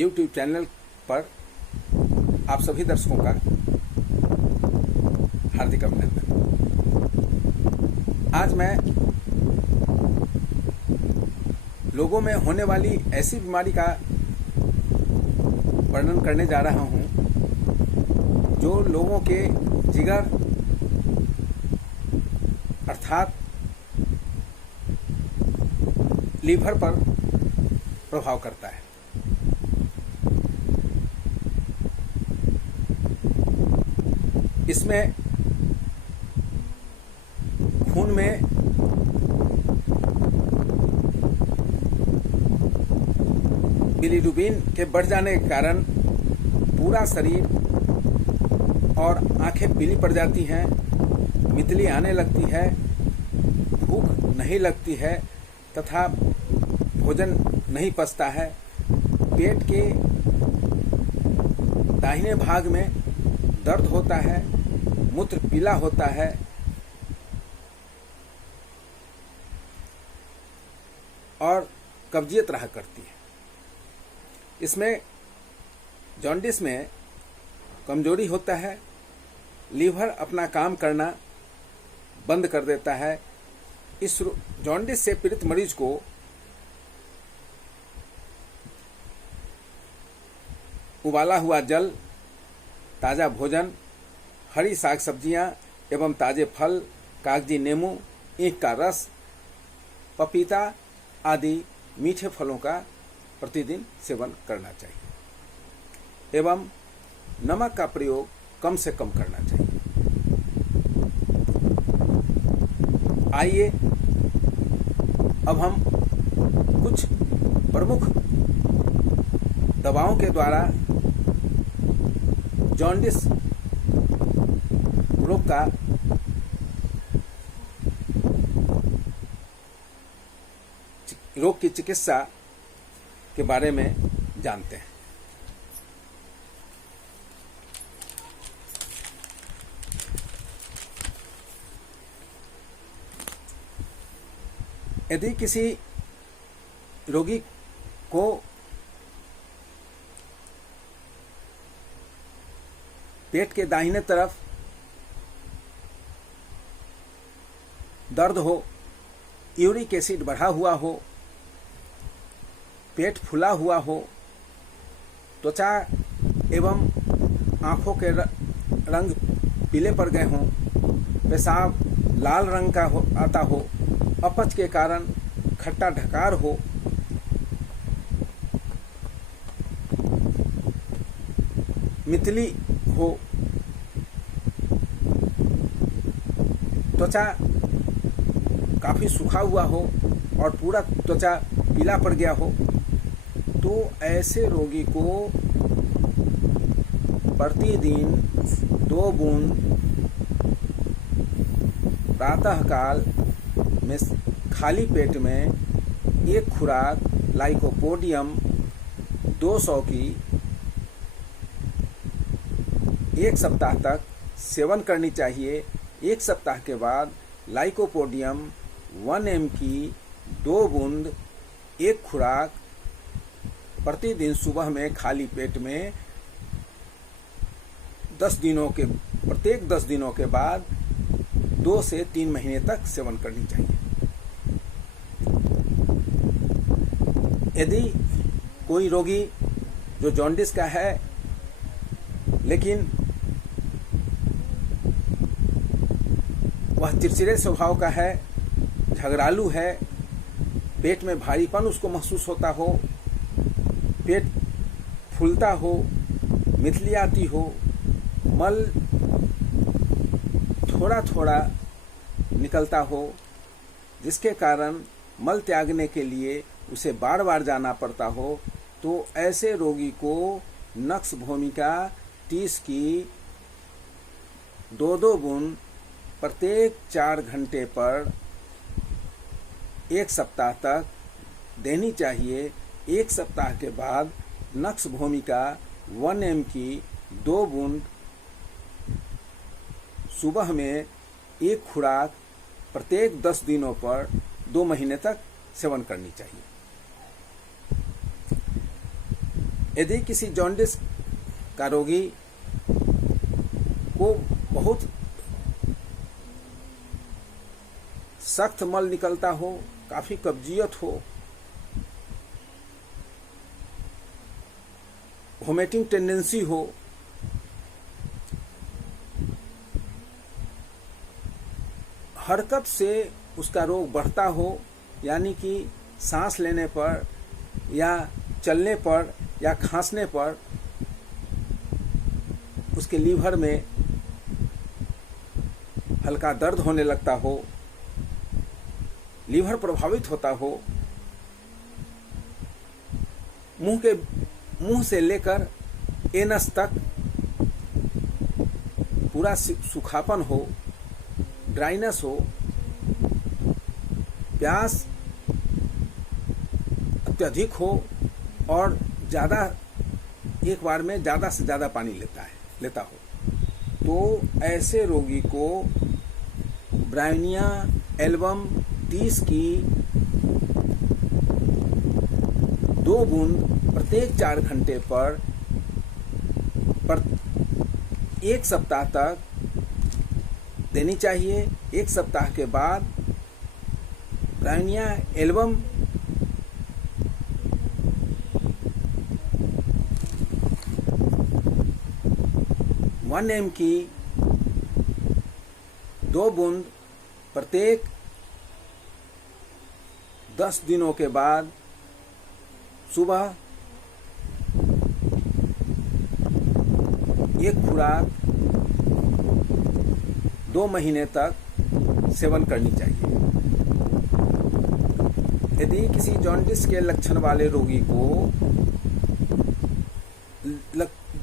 YouTube channel पर आप सभी दर्शकों का हार्दिक अभिनंदन। आज मैं लोगों में होने वाली ऐसी बीमारी का वर्णन करने जा रहा हूं जो लोगों के जिगर अर्थात लीवर पर प्रभाव करता है। इसमें खून में बिलीरुबिन के बढ़ जाने के कारण पूरा शरीर और आंखें पीली पड़ जाती हैं, मितली आने लगती है, भूख नहीं लगती है तथा भोजन नहीं पचता है। पेट के दाहिने भाग में दर्द होता है, मूत्र पीला होता है, और कब्जियत रहा करती है। इसमें जॉन्डिस में कमजोरी होता है, लीवर अपना काम करना बंद कर देता है। इस जॉन्डिस से पीड़ित मरीज को उबाला हुआ जल, ताजा भोजन, हरी साग सब्जियां एवं ताजे फल, कागजी नींबू, ईख का रस, पपीता आदि मीठे फलों का प्रतिदिन सेवन करना चाहिए एवं नमक का प्रयोग कम से कम करना चाहिए। आइए अब हम कुछ प्रमुख दवाओं के द्वारा जॉन्डिस रोग की चिकित्सा के बारे में जानते हैं। यदि किसी रोगी को पेट के दाहिने तरफ दर्द हो, यूरिक एसिड बढ़ा हुआ हो, पेट फूला हुआ हो, त्वचा एवं आंखों के रंग पीले पड़ गए हों, पेशाब लाल रंग का आता हो, अपच के कारण खट्टा ढकार हो, मितली हो, त्वचा काफी सूखा हुआ हो और पूरा त्वचा पीला पड़ गया हो, तो ऐसे रोगी को प्रतिदिन 2 बूंद प्रातःकाल में खाली पेट में एक खुराक लाइकोपोडियम 200 की 1 सप्ताह तक सेवन करनी चाहिए। 1 सप्ताह के बाद लाइकोपोडियम 1 mg की 2 बूंद एक खुराक प्रतिदिन सुबह में खाली पेट में प्रत्येक 10 दिनों के बाद 2 से 3 महीने तक सेवन करनी चाहिए। यदि कोई रोगी जो जॉन्डिस का है लेकिन वह चिड़चिड़े स्वभाव का है, झगड़ालू है, पेट में भारीपन उसको महसूस होता हो, पेट फूलता हो, मितली आती हो, मल थोड़ा थोड़ा निकलता हो, जिसके कारण मल त्यागने के लिए उसे बार बार जाना पड़ता हो, तो ऐसे रोगी को नक्स भूमिका 30 की 2-2 बूंद प्रत्येक 4 घंटे पर 1 सप्ताह तक देनी चाहिए। 1 सप्ताह के बाद नक्स भूमिका 1 mg की 2 बूंद सुबह में एक खुराक प्रत्येक 10 दिनों पर 2 महीने तक सेवन करनी चाहिए। यदि किसी जॉन्डिस का रोगी को बहुत सख्त मल निकलता हो, काफी कब्जियत हो, वोमिटिंग टेंडेंसी हो, हरकत से उसका रोग बढ़ता हो, यानी कि सांस लेने पर या चलने पर या खांसने पर उसके लीवर में हल्का दर्द होने लगता हो, लीवर प्रभावित होता हो, मुंह से लेकर एनस तक पूरा सूखापन हो, ड्राइनेस हो, प्यास अत्यधिक हो और ज्यादा एक बार में ज्यादा से ज्यादा पानी लेता हो, तो ऐसे रोगी को ब्रायोनिया एल्बम 30 की 2 बूंद प्रत्येक 4 घंटे पर 1 सप्ताह तक देनी चाहिए। 1 सप्ताह के बाद ब्रायोनिया एल्बम वन एम की 2 बूंद प्रत्येक 10 दिनों के बाद सुबह एक खुराक 2 महीने तक सेवन करनी चाहिए। यदि किसी जॉन्डिस के लक्षण वाले रोगी को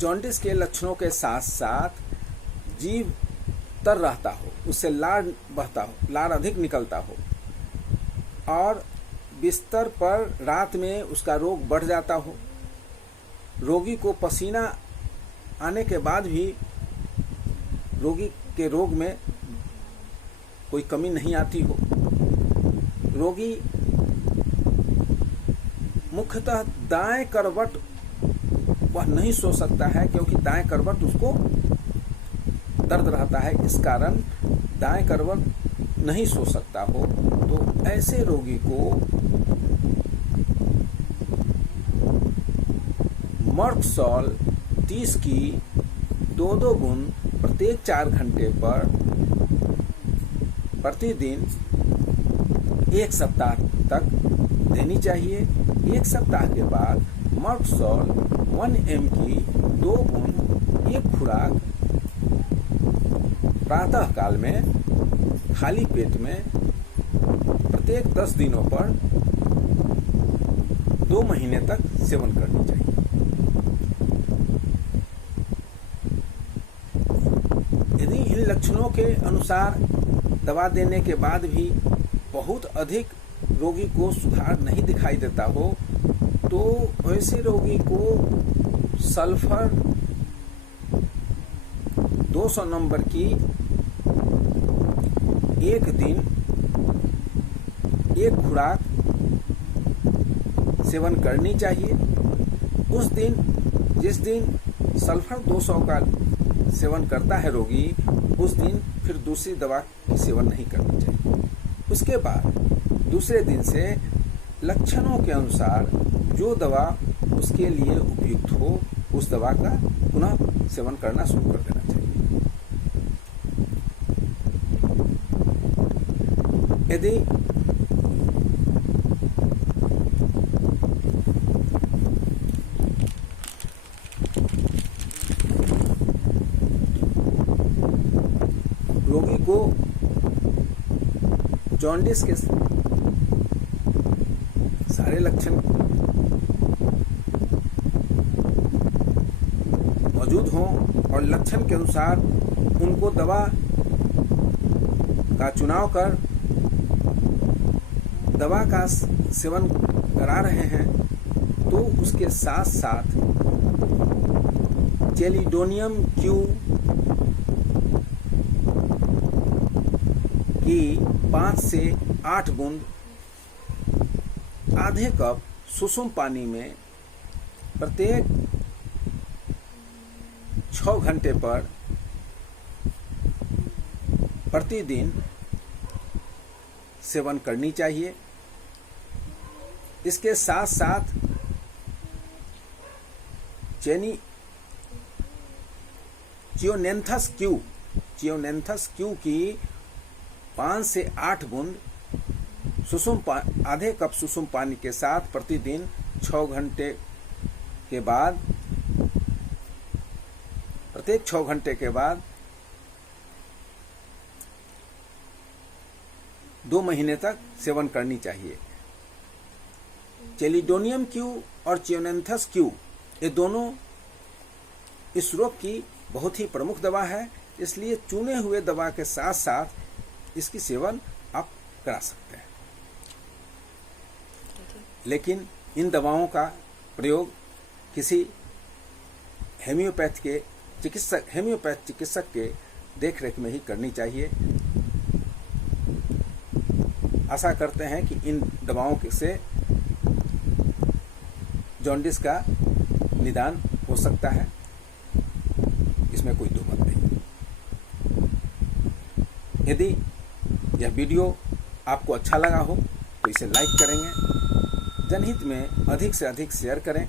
जॉन्डिस के लक्षणों के साथ साथ जीभ तर रहता हो, उससे लार बहता हो, लार अधिक निकलता हो और बिस्तर पर रात में उसका रोग बढ़ जाता हो, रोगी को पसीना आने के बाद भी रोगी के रोग में कोई कमी नहीं आती हो, रोगी मुख्यतः दाएं करवट वह नहीं सो सकता है क्योंकि दाएं करवट उसको दर्द रहता है, इस कारण दाएं करवट नहीं सो सकता हो, तो ऐसे रोगी को मर्कसॉल 30 की 2 बूंद प्रत्येक 4 घंटे पर प्रतिदिन 1 सप्ताह तक देनी चाहिए। 1 सप्ताह के बाद मर्कसॉल 1 mg की 2 बूंद एक खुराक प्रातः काल में खाली पेट में प्रत्येक 10 दिनों पर 2 महीने तक सेवन करनी चाहिए। यदि इन लक्षणों के अनुसार दवा देने के बाद भी बहुत अधिक रोगी को सुधार नहीं दिखाई देता हो, तो वैसे रोगी को सल्फर 200 नंबर की एक दिन एक खुराक सेवन करनी चाहिए। उस दिन जिस दिन सल्फर 200 का सेवन करता है रोगी, उस दिन फिर दूसरी दवा की सेवन नहीं करनी चाहिए। उसके बाद दूसरे दिन से लक्षणों के अनुसार जो दवा उसके लिए उपयुक्त हो, उस दवा का पुनः सेवन करना शुरू कर देना चाहिए। यदि रोगी को जॉन्डिस के सारे लक्षण मौजूद हों और लक्षण के अनुसार उनको दवा का चुनाव कर दवा का सेवन करा रहे हैं, तो उसके साथ साथ चेलिडोनियम क्यू की 5 से 8 बूंद आधे कप सुसुम पानी में प्रत्येक 6 घंटे पर प्रतिदिन सेवन करनी चाहिए। इसके साथ साथ चियोनेंथस क्यू की 5 से 8 बूंद आधे कप सुसुम पानी के साथ प्रतिदिन 6 घंटे के बाद, प्रत्येक 6 घंटे के बाद 2 महीने तक सेवन करनी चाहिए। चेलिडोनियम क्यू और चियोनेंथस क्यू ये दोनों इस रोग की बहुत ही प्रमुख दवा है, इसलिए चुने हुए दवा के साथ साथ इसकी सेवन आप करा सकते हैं। लेकिन इन दवाओं का प्रयोग किसी होम्योपैथ चिकित्सक के देखरेख में ही करनी चाहिए। आशा करते हैं कि इन दवाओं से जॉन्डिस का निदान हो सकता है, इसमें कोई दो मत नहीं। यदि यह वीडियो आपको अच्छा लगा हो तो इसे लाइक करेंगे, जनहित में अधिक से अधिक शेयर करें।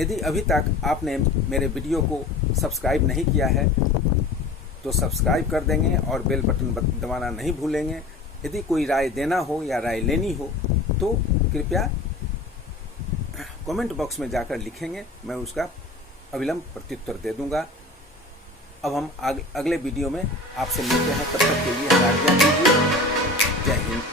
यदि अभी तक आपने मेरे वीडियो को सब्सक्राइब नहीं किया है तो सब्सक्राइब कर देंगे और बेल बटन दबाना नहीं भूलेंगे। यदि कोई राय देना हो या राय लेनी हो तो कृपया कमेंट बॉक्स में जाकर लिखेंगे, मैं उसका अविलंब प्रत्युत्तर दे दूंगा। अब हम अगले वीडियो में आपसे मिलते हैं, तब तक के लिए आज्ञा दीजिए। जय हिंद।